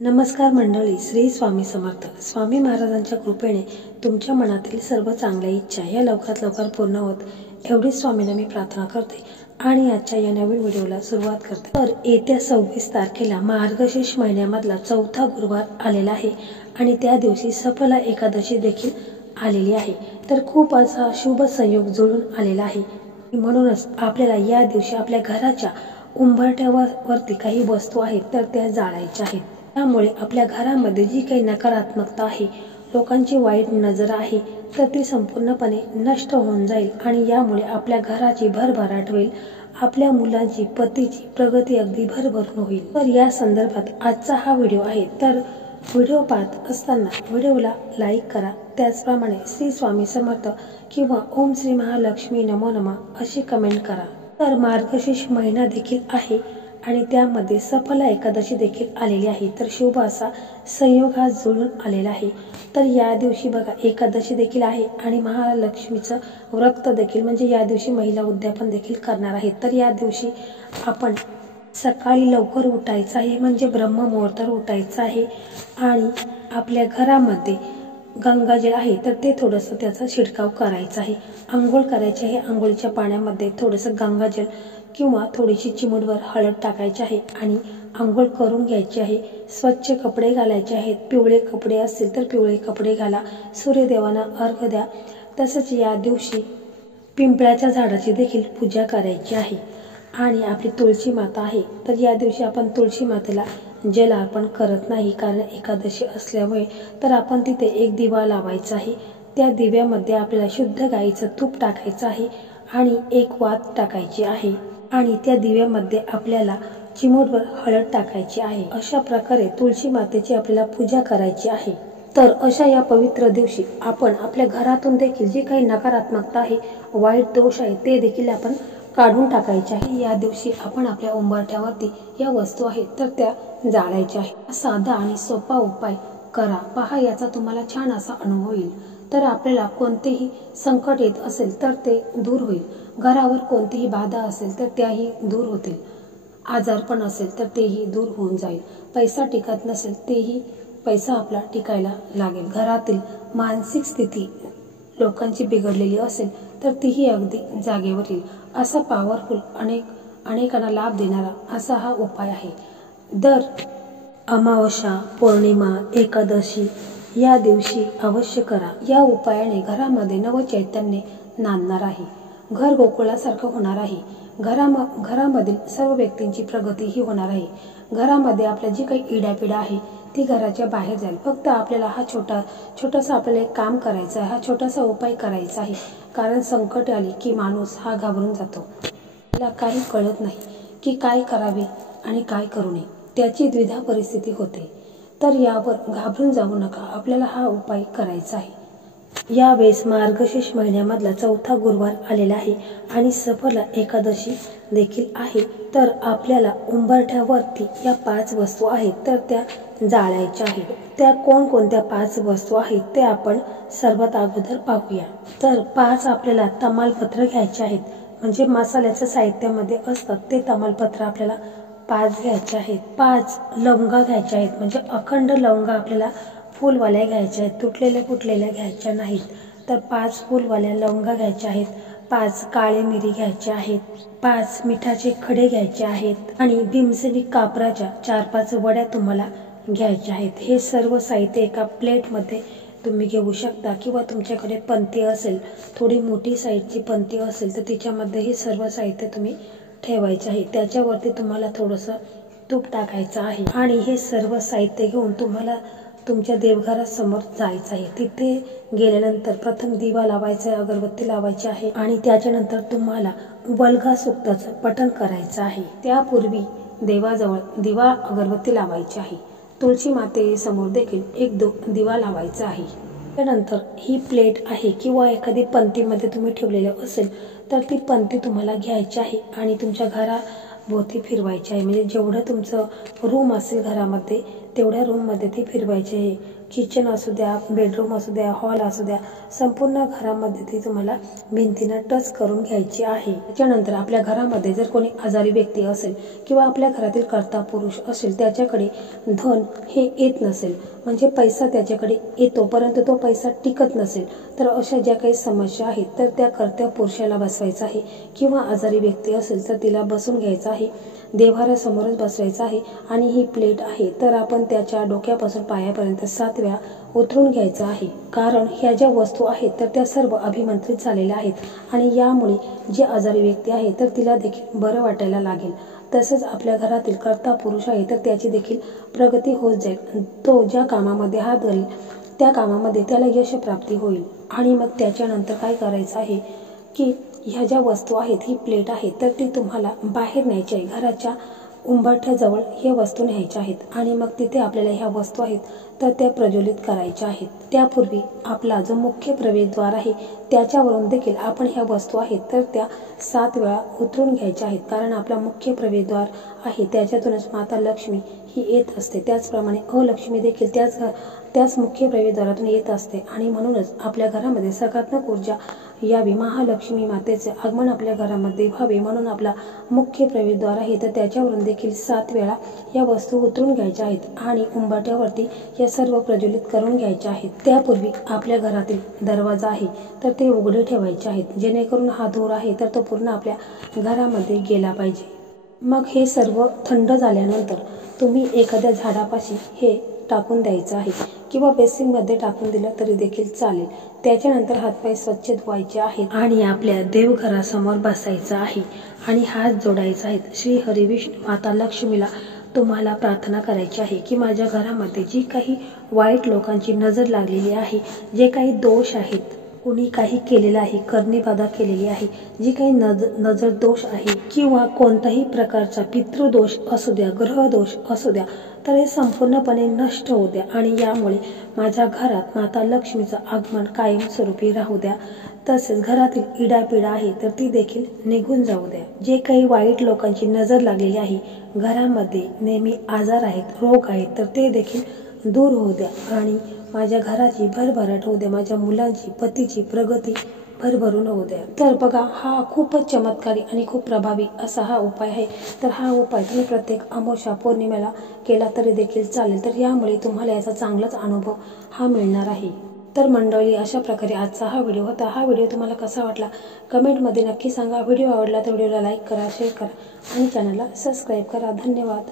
नमस्कार मंडळी, श्री स्वामी समर्थ. स्वामी महाराजांच्या कृपेने तुमच्या मनातील सर्व चांगल्या इच्छा या लवकरात लवकर पूर्ण होत एवढी स्वामींना मी प्रार्थना करते आणि आजच्या या नवीन व्हिडिओला सुरुवात करते. तर येत्या 26 तारखेला मार्गशीर्ष महिन्यामधला चौथा गुरुवार आलेला आहे आणि त्या दिवशी सफला एकादशी देखील आलेली आहे. तर खूप असा शुभ संयोग जुळून आलेला आहे. म्हणूनच आपल्याला या दिवशी आपल्या घराच्या उंबरठ्यावरती काही वस्तू आहेत तर त्या जाळायच्या आहेत. त्यामुळे आपल्या घरामध्ये जी काही नकारात्मकता आहे, लोकांची वाईट नजर आहे, तर ती संपूर्णपणे नष्ट होऊन जाईल आणि यामुळे आपल्या घराची भरभराट होईल. आपल्या मुलांची, पतीची प्रगती अगदी भरभरून होईल. तर या संदर्भात आजचा हा व्हिडिओ आहे. तर व्हिडिओ पाहत असताना व्हिडिओला लाईक करा. त्याचप्रमाणे श्री स्वामी समर्थ किंवा ओम श्री महालक्ष्मी नमो नमः अशी कमेंट करा. तर मार्गशीर्ष महिना देखील आहे आणि त्यामध्ये सफला एकादशी देखील आलेली आहे. तर शुभ असा संयोग हा जुळून आलेला आहे. तर या दिवशी बघा एकादशी देखील आहे आणि महालक्ष्मीचं व्रत देखील, म्हणजे या दिवशी महिला उद्यापन देखील करणार आहेत. तर या दिवशी आपण सकाळी लवकर उठायचं आहे, म्हणजे ब्रह्ममुहूर्तावर उठायचं आहे आणि आपल्या घरामध्ये गंगाजल आहे तर ते थोडंसं त्याचा शिडकाव करायचा आहे. आंघोळ करायची आहे. आंघोळीच्या पाण्यामध्ये थोडंसं गंगाजल किंवा थोडीशी चिमूटभर हळद टाकायची आहे आणि आंघोळ करून घ्यायची आहे. स्वच्छ कपडे घालायचे आहेत. पिवळे कपडे असतील तर पिवळे कपडे घाला. सूर्यदेवांना अर्घ्य द्या. तसंच या दिवशी पिंपळाच्या झाडाची देखील पूजा करायची आहे. आणि आपली तुळशी माता आहे तर या दिवशी आपण तुळशी मातेला जल अर्पण करत नाही, कारण एकादशी असल्यामुळे. तर आपण तिथे एक दिवा लावायचा आहे. त्या दिव्यामध्ये आपल्याला शुद्ध गाईचं तूप टाकायचं आहे आणि एक वात टाकायची आहे आणि त्या दिव्यामध्ये आपल्याला चिमूटभर हळद टाकायची आहे. अशा प्रकारे तुळशी मातेची आपल्याला पूजा करायची आहे. तर अशा या पवित्र दिवशी आपण आपल्या घरातून देखील जी काही नकारात्मकता आहे, वाईट दोष आहे, ते देखील आपण काढून टाकायचे आहे. या दिवशी आपण आपल्या उंबरठ्यावरती या वस्तू आहेत तर त्या जाळायच्या आहे. साधा आणि सोपा उपाय करा, पहा याचा तुम्हाला छान असा अनुभव येईल. तर आपल्याला कोणतेही संकट येत असेल तर ते दूर होईल. घरावर कोणतीही बाधा असेल तर त्याही दूर होतील. आजारपण असेल तर तेही दूर होऊन जाईल. पैसा टिकत नसेल तेही पैसा आपला टिकायला लागेल. घरातील मानसिक स्थिती लोकांची बिघडलेली असेल तर तीही अगदी जागेवर येईल. असा पॉवरफुल अनेकांना लाभ देणारा असा हा उपाय आहे. दर अमावस्या, पौर्णिमा, एकादशी या दिवशी अवश्य करा. या उपायाने घरामध्ये नवचैतन्य नांदणार आहे. घर गोकुळासारखं होणार आहे. घरामधील सर्व व्यक्तींची प्रगतीही होणार आहे. घरामध्ये आपल्या जी काही इडापिडा आहे ती घराच्या बाहेर जाईल. फक्त आपल्याला हा छोटासा आपल्याला एक काम करायचं आहे, हा छोटासा उपाय करायचा आहे. कारण संकट आली की माणूस हा घाबरून जातो. त्याला काही कळत नाही की काय करावे आणि काय करू नये, त्याची द्विधा परिस्थिती होते. तर यावर घाबरून जाऊ नका. आपल्याला हा उपाय करायचा आहे. यावेळेस मार्गशीर्ष महिन्यामधला चौथा गुरुवार आलेला आहे आणि सफला एकादशी देखील आहे. तर आपल्याला उंबरठ्यावरती या 5 वस्तू आहेत तर त्या जाळायच्या आहेत. त्या कोणकोणत्या 5 वस्तू आहेत ते आपण सर्वात अगोदर पाहूया. तर 5 आपल्याला तमालपत्र घ्यायचे आहेत, म्हणजे मसाल्याच्या साहित्यामध्ये असतात ते तमालपत्र आपल्याला 5 घ्यायचे आहेत. 5 लवंगा घ्यायच्या आहेत, म्हणजे अखंड लवंगा आपल्याला फुलवाल्या घ्यायच्या आहेत, तुटलेल्या फुटलेल्या घ्यायच्या नाहीत. तर 5 फुलवाल्या लवंगा घ्यायच्या आहेत. 5 काळे मिरी घ्यायच्या आहेत. 5 मिठाचे खडे घ्यायचे आहेत आणि भीमसेनी कापराच्या 4-5 वड्या तुम्हाला घ्यायच्या आहेत. हे सर्व साहित्य एका प्लेटमध्ये तुम्ही घेऊ शकता किंवा तुमच्याकडे पंती असेल, थोडी मोठी साईजची पंती असेल तर तिच्यामध्ये हे सर्व साहित्य तुम्ही ठेवायचे आहे. त्याच्यावरती तुम्हाला थोडंसं तूप टाकायचं आहे आणि हे सर्व साहित्य घेऊन तुम्हाला तुमच्या देवघरासमोर जायचं आहे. तिथे गेल्यानंतर प्रथम दिवा लावायचा आहे, अगरबत्ती लावायची आहे आणि त्याच्यानंतर तुम्हाला वल्गा सूक्ताचं पठण करायचं आहे. त्यापूर्वी देवाजवळ दिवा अगरबत्ती लावायची आहे. तुळशी मातेसमोर देखील एक दिवा लावायचा आहे. त्यानंतर ही प्लेट आहे किंवा एखादी पंतीमध्ये तुम्ही ठेवलेलं असेल तर ती पंती तुम्हाला घ्यायची आहे आणि तुमच्या घराभोवती फिरवायची आहे. म्हणजे जेवढं तुमचं रूम असेल घरामध्ये तेवढ्या रूममध्ये ती फिरवायची आहे. किचन असू द्या, बेडरूम असू द्या, हॉल असू द्या, संपूर्ण घरामध्ये ती तुम्हाला भिंतीनं टच करून घ्यायची आहे. त्याच्यानंतर आपल्या घरामध्ये जर कोणी आजारी व्यक्ती असेल किंवा आपल्या घरातील कर्ता पुरुष असेल, त्याच्याकडे धन हे येत नसेल, म्हणजे पैसा त्याच्याकडे येतो परंतु तो पैसा टिकत नसेल, तर अशा ज्या काही समस्या आहेत तर त्या कर्त्या पुरुषाला बसवायचा आहे किंवा आजारी व्यक्ती असेल तर तिला बसून घ्यायचं आहे, देव्हाऱ्यासमोरच बसवायचं आहे आणि ही प्लेट आहे तर आपण त्याच्या डोक्यापासून पायापर्यंत 7 वेळा उतरून घ्यायचं आहे. कारण ह्या ज्या वस्तू आहेत तर त्या सर्व अभिमंत्रित झालेल्या आहेत आणि यामुळे जी आजारी व्यक्ती आहे तर तिला देखील बरं वाटायला लागेल. तसंच आपल्या घरातील कर्ता पुरुष आहे तर त्याची देखील प्रगती होत जाईल. तो ज्या कामामध्ये हात घालेल त्या कामामध्ये त्याला यश प्राप्ती होईल. आणि मग त्याच्यानंतर काय करायचं आहे की ह्या ज्या वस्तू आहेत, ही प्लेट आहे तर ती तुम्हाला बाहेर न्यायची आहे. घराच्या उंबरठ्याजवळ ह्या वस्तू न्यायच्या आहेत आणि मग तिथे आपल्याला ह्या वस्तू आहेत तर त्या प्रज्वलित करायच्या आहेत. त्यापूर्वी आपला जो मुख्य प्रवेशद्वार आहे त्याच्यावरून देखील आपण ह्या वस्तू आहेत तर त्या 7 वेळा उतरून घ्यायच्या आहेत. कारण आपला मुख्य प्रवेशद्वार आहे त्याच्यातूनच माता लक्ष्मी ही येत असते. त्याचप्रमाणे अलक्ष्मी देखील त्याच मुख्य प्रवेशद्वारातून येत असते आणि म्हणूनच आपल्या घरामध्ये सकारात्मक ऊर्जा यावी, महालक्ष्मी मातेचे आगमन आपल्या घरामध्ये व्हावे म्हणून आपला मुख्य प्रवेशद्वार आहे तर त्याच्यावरून देखील 7 वेळा या वस्तू उतरून घ्यायच्या आहेत आणि उंबरठ्यावरती या सर्व प्रज्वलित करून घ्यायच्या आहेत. त्यापूर्वी आपल्या घरातील दरवाजा आहे तर ते उघडे ठेवायचे आहेत, जेणेकरून हा धूर आहे तर तो पूर्ण आपल्या घरामध्ये गेला पाहिजे. मग हे सर्व थंड झाल्यानंतर तुम्ही एखाद्या झाडापाशी हे टाकून द्यायचं आहे किंवा बेसिनमध्ये टाकून दिलं तरी देखील चालेल. त्याच्यानंतर हातपाय स्वच्छ धुवायचे आहेत आणि आपल्या देवघरासमोर बसायचं आहे आणि हात जोडायचे आहेत. श्री हरी विष्णू माता लक्ष्मीला तुम्हाला प्रार्थना करायची आहे की माझ्या घरामध्ये जी काही वाईट लोकांची नजर लागलेली आहे, जे काही दोष आहेत, कोणी काही केलेलं आहे, करणीबाधा केलेली आहे, जी काही नजर दोष आहे किंवा कोणत्याही प्रकारचा पितृदोष असू द्या, ग्रहदोष असू द्या, तर हे संपूर्णपणे नष्ट होऊ द्या आणि यामुळे माझ्या घरात माता लक्ष्मीचं आगमन कायमस्वरूपी राहू द्या. तसेच घरातील इडापिडा आहे तर ती देखील निघून जाऊ द्या. जे काही वाईट लोकांची नजर लागलेली आहे, घरामध्ये नेहमी आजार आहेत, रोग आहेत, तर ते देखील दूर होऊ द्या आणि माझ्या घराची भरभराट होऊ द्या. माझ्या मुलांची, पतीची प्रगती भरभरून होऊ द्या. तर बघा, हा खूपच चमत्कारी आणि खूप प्रभावी असा हा उपाय आहे. तर हा उपाय तुम्ही प्रत्येक अमावस्या पौर्णिमेला केला तरी देखील चालेल. तर यामुळे तुम्हाला याचा चांगलाच अनुभव हा मिळणार आहे. तर मंडळी, अशा प्रकारे आजचा हा व्हिडिओ होता. हा व्हिडिओ तुम्हाला कसा वाटला कमेंटमध्ये नक्की सांगा. व्हिडिओ आवडला तर व्हिडिओला लाईक करा, शेअर करा आणि चॅनलला सबस्क्राईब करा. धन्यवाद.